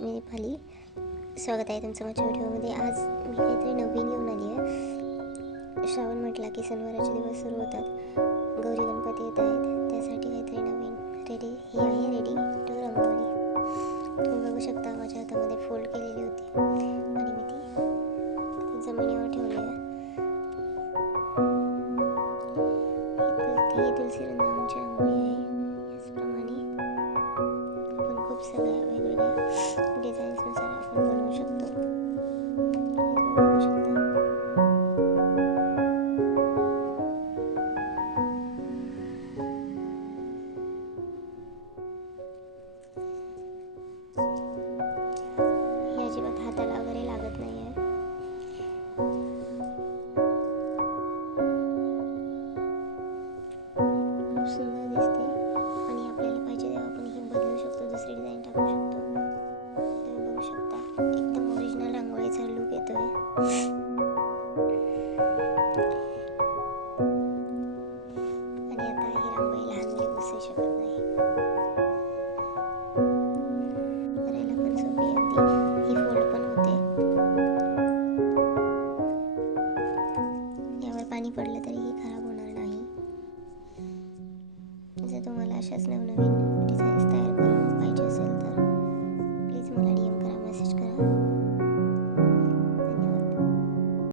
मी दीपाली. स्वागत आहे तुमचं माझ्या व्हिडिओमध्ये. आज मी काहीतरी नवीन घेऊन आली आहे. श्रावण म्हटला की सणवाराचे दिवस सुरू होतात, गौरी गणपती येत आहेत, त्यासाठी काहीतरी नवीन ही आहे रेडी टू रंगोली. तुम्ही बघू शकता माझ्या हातामध्ये फोल्ड केलेली होती आणि मी ती जमिनीवर ठेवली आहे. ही तुलसी वृंदावनची रांगोळी आहे. याचप्रमाणे आपण खूप सगळ्या वेगवेगळ्या डिझाईन्सनुसार आपण बनवू शकतो. तुम्ही बघू शकता. ही अजिबात हाताला वगैरे लागत नाही आहे. खूप सुंदर दिसते आणि आपल्याला पाहिजे तेव्हा आपण ही बदलू शकतो, दुसरी डिझाईन टाकू शकतो. तुम्ही बघू शकता एकदम ओरिजिनल रांगोळीचा लुक येतोय. आणि आता ही रांगोळी लहान मुले पुसू शकत नाही. करायला पण सोपी आहे अगदी. ही फोल्ड पण होते. यावर पाणी पडलं तरीही खराब होणार नाही. जर तुम्हाला अशाच नवनवीन डिझाईन्स